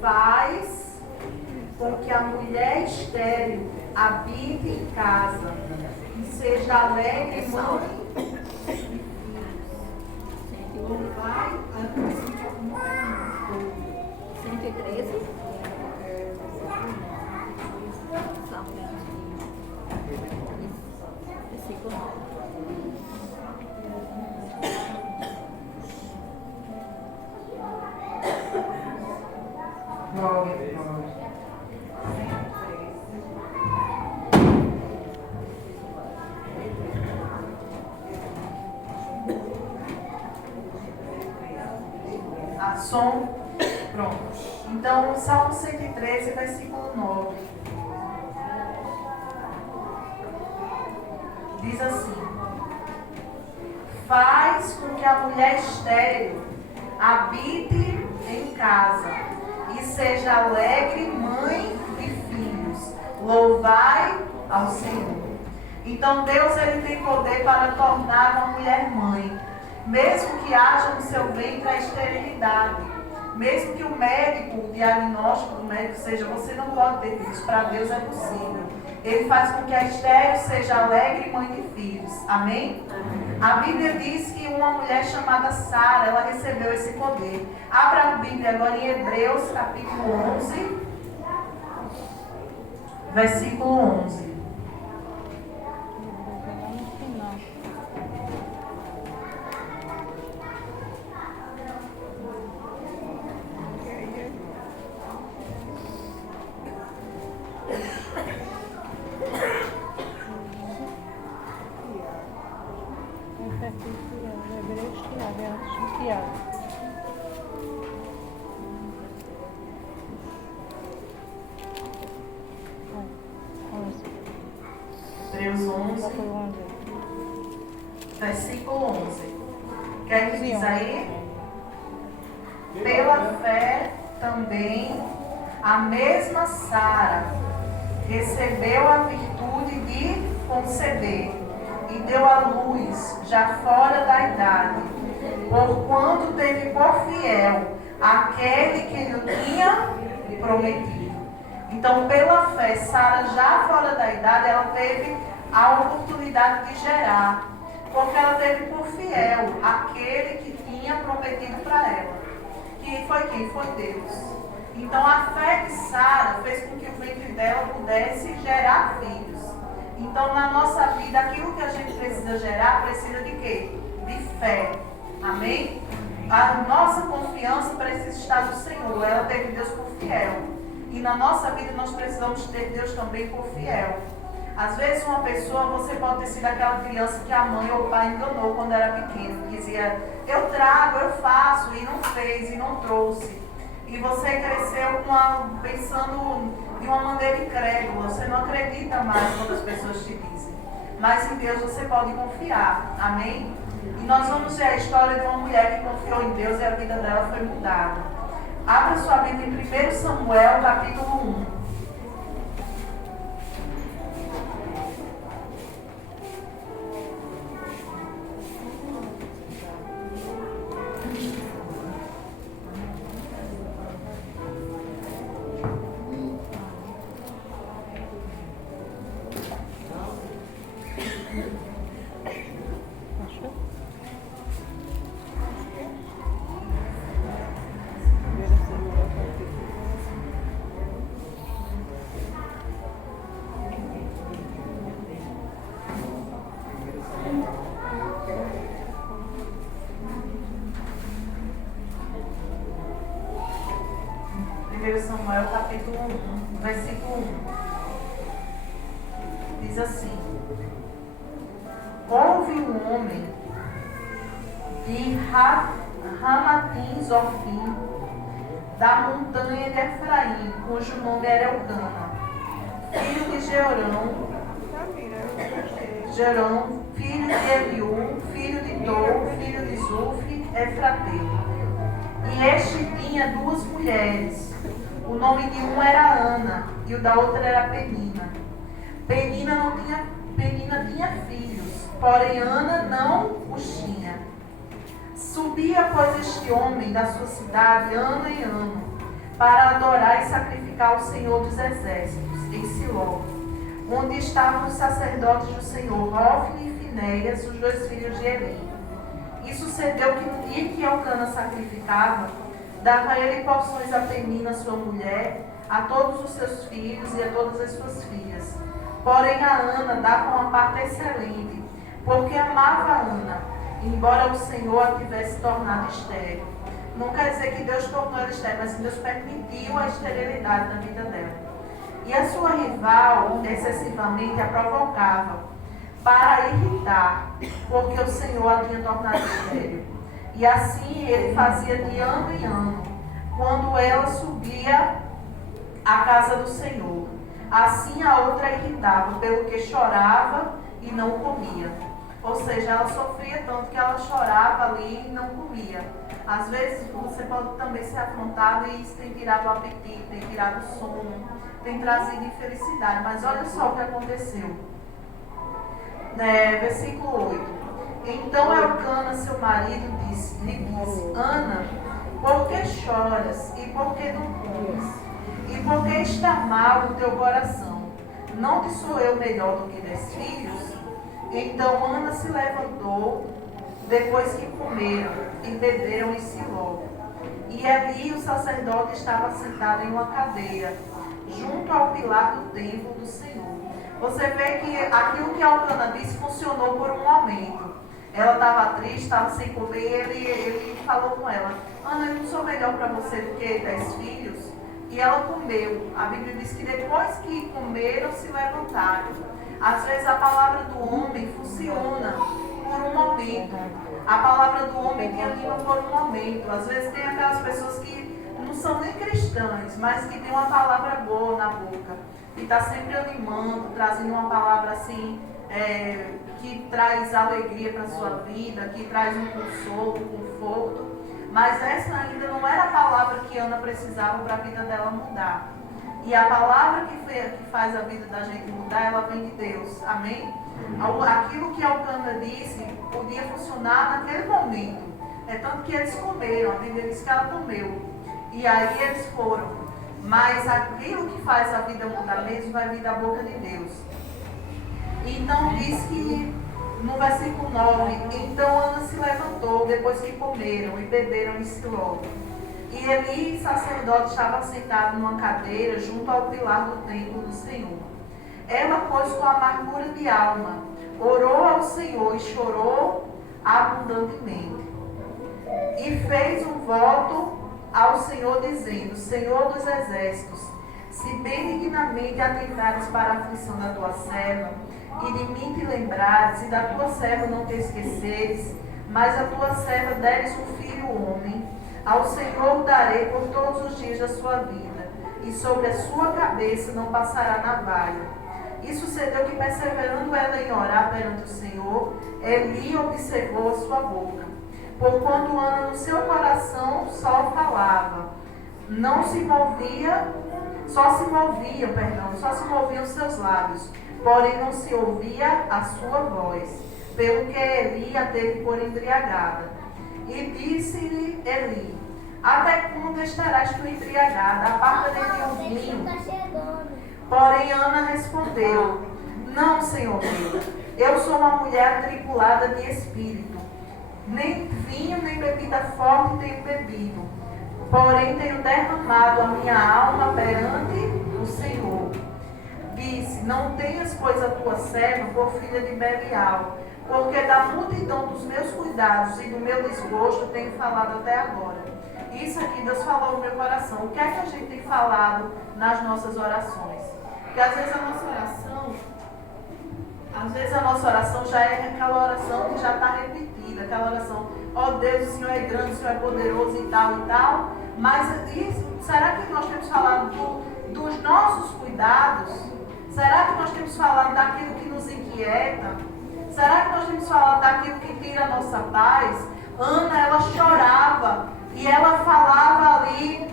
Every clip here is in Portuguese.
Faz com que a mulher estéril habite em casa e seja alegre mãe. Vai 113. Versículo 9. Som. Pronto. Então, Salmo 113, versículo 9. Diz assim: faz com que a mulher estéril habite em casa e seja alegre mãe de filhos. Louvai ao Senhor. Então, Deus ele tem poder para tornar uma mulher mãe. Mesmo que haja no seu ventre a esterilidade, mesmo que o médico, o diagnóstico do médico seja, você não pode ter filhos, para Deus é possível. Ele faz com que a estéril seja alegre mãe de filhos. Amém? A Bíblia diz que uma mulher chamada Sara, ela recebeu esse poder. Abra a Bíblia agora em Hebreus, capítulo 11, versículo 11. Hebreus 11, versículo 11. Quer que diz aí? Pela fé também a mesma Sara recebeu a virtude de conceber e deu à luz já fora da idade, porquanto teve por fiel aquele que lhe tinha prometido. Então, pela fé, Sara, já fora da idade, ela teve a oportunidade de gerar, porque ela teve por fiel aquele que tinha prometido para ela. Que foi quem? Foi Deus. Então, a fé de Sara fez com que o ventre dela pudesse gerar filhos. Então, na nossa vida, aquilo que a gente precisa gerar, precisa de quê? De fé. Amém? A nossa confiança precisa estar no Senhor. Ela teve Deus por fiel. E na nossa vida nós precisamos ter Deus também por fiel. Às vezes uma pessoa, você pode ter sido aquela criança que a mãe ou o pai enganou quando era pequeno. Dizia, eu trago, eu faço, e não fez, e não trouxe. E você cresceu pensando de uma maneira incrédula. Você não acredita mais quando as pessoas te dizem. Mas em Deus você pode confiar. Amém? E nós vamos ver a história de uma mulher que confiou em Deus e a vida dela foi mudada. Abra sua Bíblia em 1 Samuel, capítulo 1. Samuel capítulo 1, versículo 1. Diz assim: houve um homem de Ramatim Zofim, da montanha de Efraim, cujo nome era Elcana, filho de Gerão, filho de Eliú, filho de Dor, filho de Zuf, Efrateu. E este tinha duas mulheres. O nome de uma era Ana e o da outra era Penina. Penina tinha filhos, porém Ana não os tinha. Subia, pois, este homem da sua cidade ano em ano, para adorar e sacrificar ao Senhor dos Exércitos, em Siló, onde estavam os sacerdotes do Senhor, Hofni e Finéias, os 2 filhos de Eli. E sucedeu que no dia que Elcana sacrificava, dava ele porções a Penina, sua mulher, a todos os seus filhos e a todas as suas filhas. Porém a Ana dava uma parte excelente, porque amava a Ana, embora o Senhor a tivesse tornado estéril. Não quer dizer que Deus tornou ela estéril, mas que Deus permitiu a esterilidade na vida dela. E a sua rival excessivamente a provocava para irritar, porque o Senhor a tinha tornado estéril. E assim ele fazia de ano em ano, quando ela subia à casa do Senhor. Assim a outra a irritava, pelo que chorava e não comia. Ou seja, ela sofria tanto que ela chorava ali e não comia. Às vezes você pode também ser afrontado e isso tem tirado o apetite, tem tirado o sono, tem trazido infelicidade. Mas olha só o que aconteceu. Versículo 8. Então Elcana, seu marido, lhe disse: Ana, por que choras e por que não comes? E por que está mal o teu coração? Não te sou eu melhor do que 10 filhos? Então Ana se levantou, depois que comeram e beberam em Siló. E ali o sacerdote estava sentado em uma cadeira, junto ao pilar do templo do Senhor. Você vê que aquilo que Elcana disse funcionou por um momento. Ela estava triste, estava sem comer, e ele falou com ela: Ana, eu não sou melhor para você do que 10 filhos? E ela comeu. A Bíblia diz que depois que comeram, se levantaram. Às vezes a palavra do homem funciona por um momento. A palavra do homem te anima por um momento. Às vezes tem aquelas pessoas que não são nem cristãs, mas que tem uma palavra boa na boca. E está sempre animando, trazendo uma palavra assim, que traz alegria para a sua vida, que traz um consolo, um conforto. Mas essa ainda não era a palavra que Ana precisava para a vida dela mudar. E a palavra que faz a vida da gente mudar, ela vem de Deus. Amém? Aquilo que Elcana disse podia funcionar naquele momento. É tanto que eles comeram, a Bíblia diz que ela comeu. E aí eles foram. Mas aquilo que faz a vida mudar mesmo vai vir da boca de Deus. Então diz que no versículo 9, então Ana se levantou depois que comeram e beberam em Siló. E Eli, sacerdote, estava sentado numa cadeira junto ao pilar do templo do Senhor. Ela, pois, com amargura de alma, orou ao Senhor e chorou abundantemente. E fez um voto ao Senhor, dizendo: Senhor dos exércitos, se benignamente atentares para a aflição da tua serva, e de mim te lembrares, e da tua serva não te esqueceres, mas a tua serva deres um filho homem, ao Senhor o darei por todos os dias da sua vida, e sobre a sua cabeça não passará navalha. E sucedeu que, perseverando ela em orar perante o Senhor, Eli observou a sua boca. Porquanto Ana no seu coração só falava, só se moviam os seus lábios, porém não se ouvia a sua voz, pelo que Eli a teve por embriagada. E disse-lhe Eli: até quando estarás tu embriagada? Aparta de ti o vinho. Porém Ana respondeu: não, Senhor meu, eu sou uma mulher atribulada de espírito. Nem vinho, nem bebida forte tenho bebido. Porém tenho derramado a minha alma perante o Senhor. Disse: não tenhas, pois, a tua serva por filha de Belial, porque da multidão dos meus cuidados e do meu desgosto tenho falado até agora. Isso aqui Deus falou no meu coração. O que é que a gente tem falado nas nossas orações? Porque às vezes a nossa oração já é aquela oração que já está repetida, aquela oração: ó Deus, o Senhor é grande, o Senhor é poderoso e tal, mas será que nós temos falado dos nossos cuidados? Será que nós temos falado daquilo que nos inquieta? Será que nós temos falado daquilo que tira a nossa paz? Ana, ela chorava e ela falava ali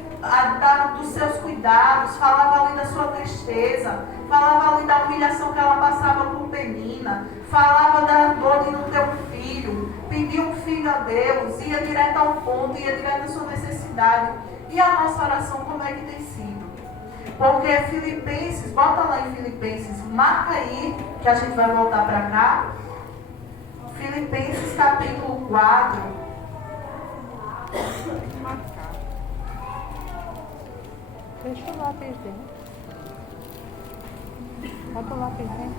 dos seus cuidados, falava ali da sua tristeza, falava ali da humilhação que ela passava por Penina, falava da dor de não ter um filho, pedia um filho a Deus, ia direto ao ponto, ia direto à sua necessidade. E a nossa oração como é que tem sido? Porque Filipenses, bota lá em Filipenses, marca aí, que a gente vai voltar para cá. Filipenses capítulo 4. Deixa o lápis dele. Bota o lápis dele.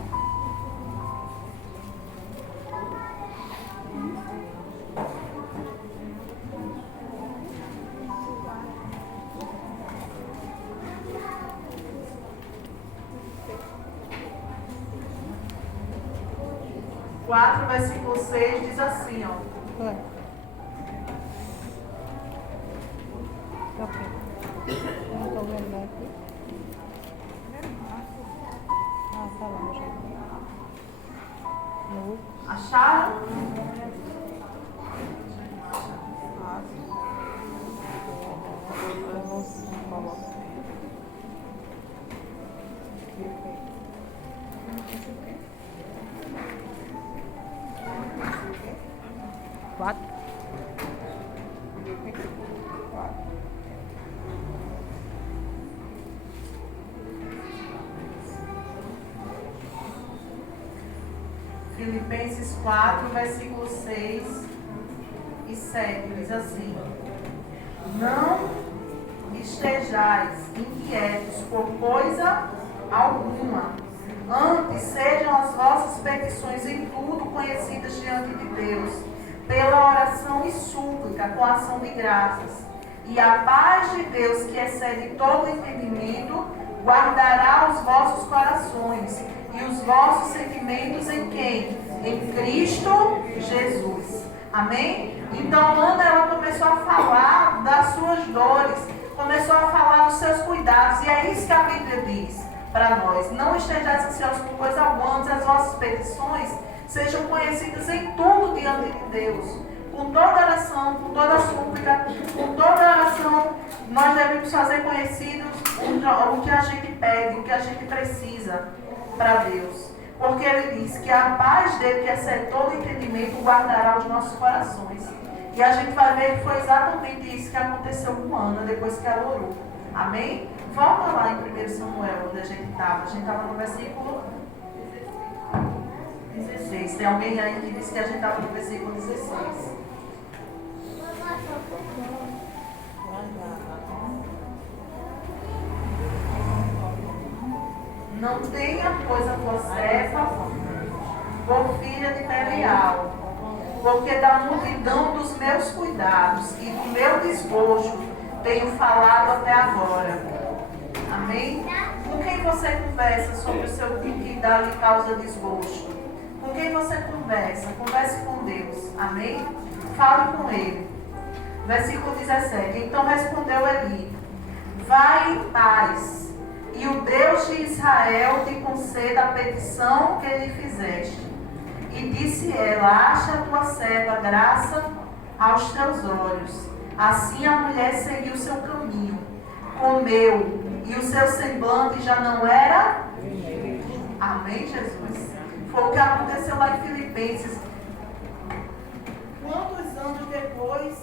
Versículo 6 diz assim, ó. Ué. Ok. Não estou vendo aqui. Ah, tá lá. No. Acharam? Quatro. Filipenses 4, versículos 6 e 7 diz assim: não estejais inquietos por coisa alguma, antes sejam as vossas petições em tudo conhecidas diante de Deus, pela oração e súplica, com ação de graças. E a paz de Deus, que excede todo entendimento, guardará os vossos corações e os vossos sentimentos em quem? Em Cristo Jesus. Amém? Então, Ana, ela começou a falar das suas dores, começou a falar dos seus cuidados, e é isso que a Bíblia diz para nós: não estejais ansiosos por coisa alguma, antes as vossas petições sejam conhecidas em tudo diante de Deus. Com toda oração, com toda súplica, com toda oração, nós devemos fazer conhecidos o que a gente pede, o que a gente precisa para Deus. Porque Ele diz que a paz dele, que excede todo entendimento, guardará os nossos corações. E a gente vai ver que foi exatamente isso que aconteceu com Ana depois que ela orou. Amém? Volta lá em 1 Samuel, onde a gente estava. A gente estava no versículo 16. Tem alguém aí que disse que a gente estava no versículo 16. Não tenha, pois, a tua serva por filha de Belial, porque da multidão dos meus cuidados e do meu desgosto tenho falado até agora. Amém? Com quem você conversa sobre o seu que lhe causa desgosto? Com quem você conversa? Converse com Deus. Amém? Fale com Ele. Versículo 17. Então respondeu Eli: vai em paz, e o Deus de Israel te conceda a petição que lhe fizeste. E disse ela: acha a tua serva graça aos teus olhos. Assim a mulher seguiu seu caminho, comeu, e o seu semblante já não era. Amém, Jesus? Foi o que aconteceu lá em Filipenses. Quantos anos depois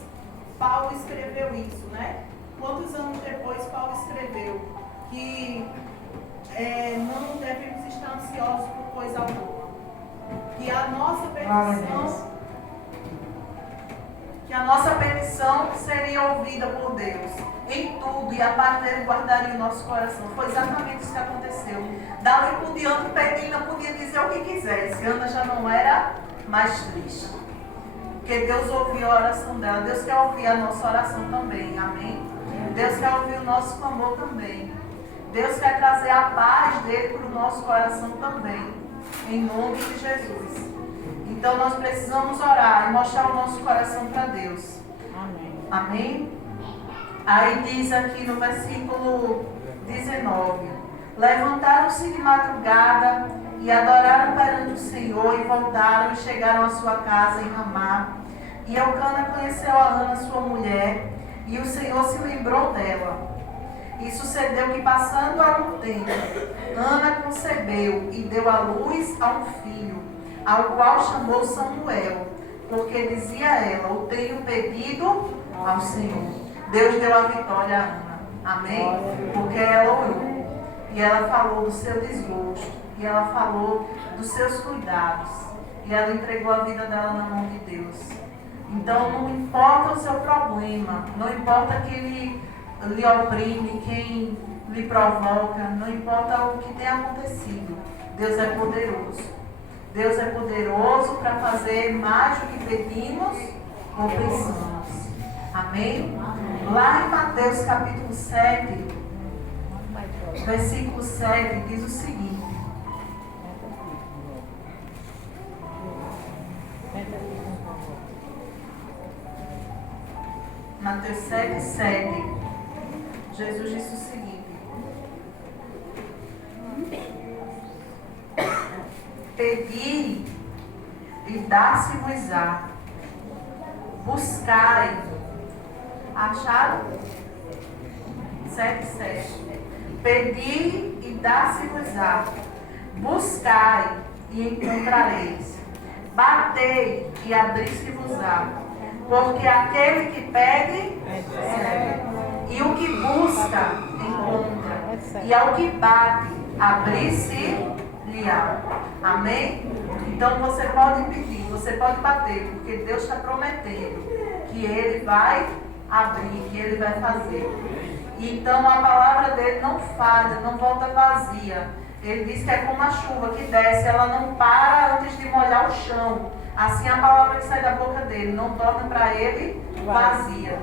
Paulo escreveu isso, né? Quantos anos depois Paulo escreveu que não devemos estar ansiosos por coisa alguma, que a nossa petição seria ouvida por Deus em tudo, e a paz dele guardaria o nosso coração. Foi exatamente isso que aconteceu. Dali por diante, Penina podia dizer o que quisesse. Ana já não era mais triste, porque Deus ouviu a oração dela. Deus quer ouvir a nossa oração também. Amém? Deus quer ouvir o nosso clamor também. Deus quer trazer a paz dele para o nosso coração também, em nome de Jesus. Então nós precisamos orar e mostrar o nosso coração para Deus. Amém. Amém? Aí diz aqui no versículo 19: levantaram-se de madrugada e adoraram perante o Senhor, e voltaram e chegaram à sua casa em Ramá. E Elcana conheceu a Ana, sua mulher, e o Senhor se lembrou dela. E sucedeu que, passando algum tempo, Ana concebeu e deu à luz a um filho, ao qual chamou Samuel, porque dizia ela: o tenho pedido ao Senhor. Deus deu a vitória a Ana. Amém? Porque ela orou. E ela falou do seu desgosto. E ela falou dos seus cuidados. E ela entregou a vida dela na mão de Deus. Então não importa o seu problema. Não importa quem lhe oprime, quem lhe provoca. Não importa o que tenha acontecido. Deus é poderoso. Deus é poderoso para fazer mais do que pedimos ou pensamos. Amém? Lá em Mateus capítulo 7, versículo 7, diz o seguinte. Mateus 7, 7. Jesus disse o seguinte. Pedi e dá-se-vos-á. Buscai. Acharam? 7, 7. Pedi e dá-se-vos-á. Buscai e encontrareis. Batei e abri-se-vos-á. Porque aquele que pede, recebe. E o que busca, encontra. E ao que bate, abrir-se-lhe-á. Amém? Então você pode pedir, você pode bater, porque Deus está prometendo que Ele vai abrir, que Ele vai fazer. Então a palavra dele não falha, não volta vazia. Ele diz que é como a chuva que desce, ela não para antes de molhar o chão. Assim a palavra que sai da boca dele não torna para ele vazia.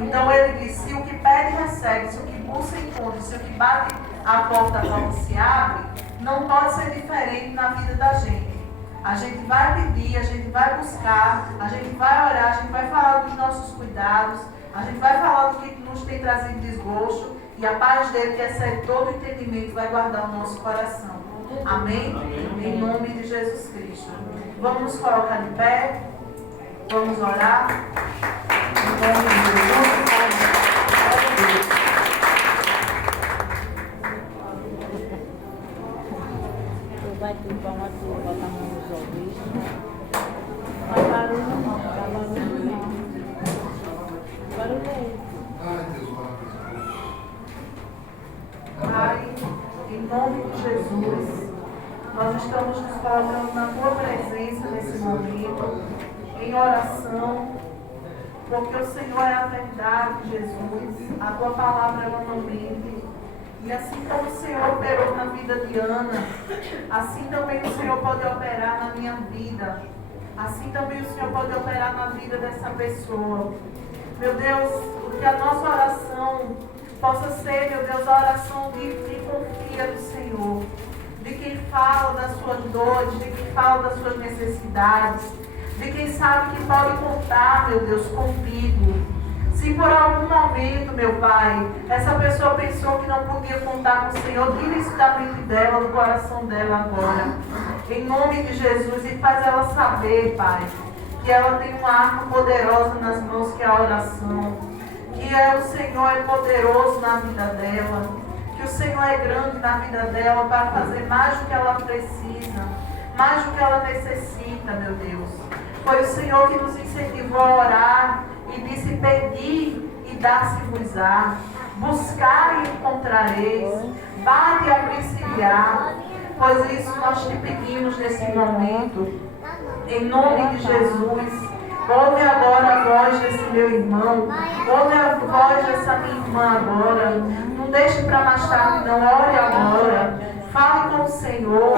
Então ele diz, se o que pede recebe, se o que busca encontra, se o que bate a porta se abre, não pode ser diferente na vida da gente. A gente vai pedir, a gente vai buscar, a gente vai orar, a gente vai falar dos nossos cuidados, a gente vai falar do que nos tem trazido desgosto e a paz dele, que excede todo o entendimento, vai guardar o nosso coração. Amém? Em nome de Jesus Cristo. Vamos nos colocar de pé, vamos orar. Em nome de Jesus. Vai ter palma tua, bota a mão nos ouvidos. Não faz barulho não, dá barulho não. Barulho é esse. Pai, em nome de Jesus, nós estamos nos colocando na tua presença nesse momento, em oração, porque o Senhor é a verdade, Jesus, a tua palavra ela não mente. E assim como o Senhor operou na vida de Ana, assim também o Senhor pode operar na minha vida. Assim também o Senhor pode operar na vida dessa pessoa. Meu Deus, que a nossa oração possa ser, meu Deus, a oração de quem confia no Senhor. De quem fala das suas dores, de quem fala das suas necessidades. De quem sabe que pode contar, meu Deus, contigo. Se por algum momento, meu Pai, essa pessoa pensou que não podia contar com o Senhor, tira isso da mente dela, do coração dela agora. Em nome de Jesus, e faz ela saber, Pai, que ela tem uma arma poderosa nas mãos, que é a oração. Que o Senhor é poderoso na vida dela. Que o Senhor é grande na vida dela para fazer mais do que ela precisa, mais do que ela necessita, meu Deus. Foi o Senhor que nos incentivou a orar. E disse, pedi e dá-se-vos-á, buscar e encontrareis, bate e abrir-se-lhe-á. Pois isso nós te pedimos nesse momento, em nome de Jesus. Ouve agora a voz desse meu irmão, ouve a voz dessa minha irmã agora. Não deixe para mais tarde, não, ore agora. Fale com o Senhor,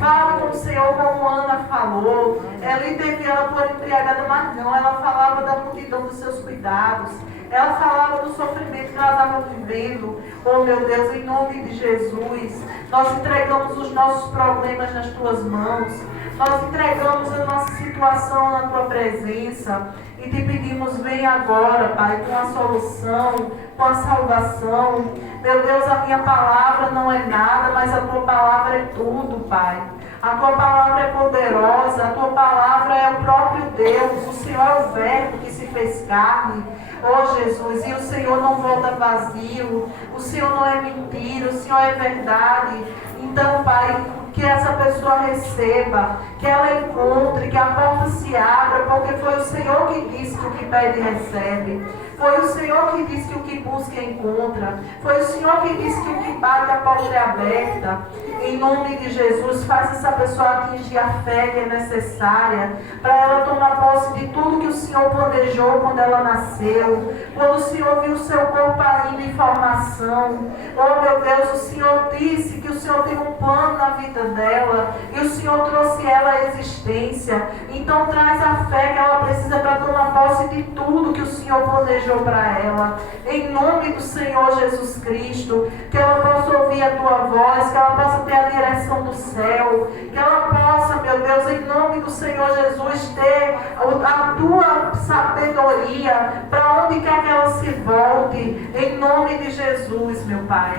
fale com o Senhor como Ana falou. Ela teve ela por embriagada, mas não, ela falava da multidão dos seus cuidados. Ela falava do sofrimento que ela estava vivendo. Oh meu Deus, em nome de Jesus, nós entregamos os nossos problemas nas tuas mãos. Nós entregamos a nossa situação na tua presença. E te pedimos, vem agora, Pai, com a solução, com a salvação. Meu Deus, a minha palavra não é nada, mas a tua palavra é tudo, Pai. A tua palavra é poderosa, a tua palavra é o próprio Deus. O Senhor é o Verbo que se fez carne. Oh Jesus, e o Senhor não volta vazio. O Senhor não é mentira, o Senhor é verdade. Então, Pai, que essa pessoa receba, que ela encontre, que a porta se abra, porque foi o Senhor que disse que o que pede recebe. Foi o Senhor que disse que o que busca encontra. Foi o Senhor que disse que o que bate a porta é aberta. Em nome de Jesus, faz essa pessoa atingir a fé que é necessária para ela tomar posse de tudo que o Senhor planejou quando ela nasceu. Quando o Senhor viu o seu corpo ainda em formação. Oh meu Deus, o Senhor disse que o Senhor tem um plano na vida dela e o Senhor trouxe ela à existência. Então traz a fé que ela precisa para tomar posse de tudo que o Senhor planejou para ela. Em nome do Senhor Jesus Cristo, que ela possa ouvir a tua voz, que ela possa ter a direção do céu, que ela possa, meu Deus, em nome do Senhor Jesus, ter a tua sabedoria para onde quer que ela se volte, em nome de Jesus, meu Pai.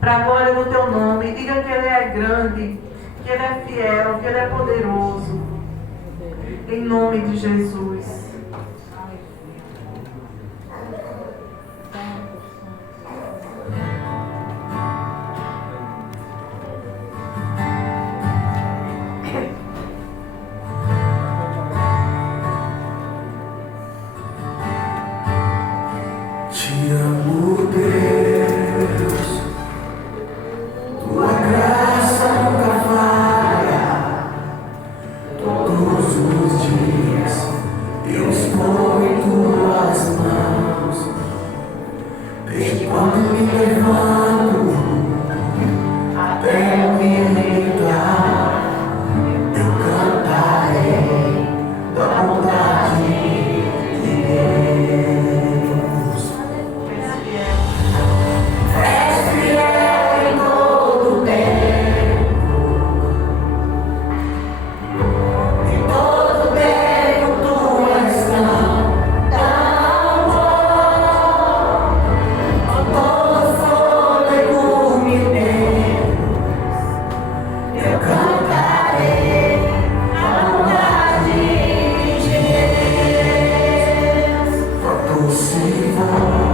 Para a glória do teu nome, diga que Ele é grande, que Ele é fiel, que Ele é poderoso, em nome de Jesus. Te amo, Deus, tua graça nunca falha. Todos os dias eu exponho em tuas mãos. Desde quando me levanto até eu me deitar, eu cantarei da bondade de Deus. És fiel em todo tempo, em todo tempo tu és tão bom. Todo fôlego me deu, eu cantarei a bondade de Deus. Ó doce voz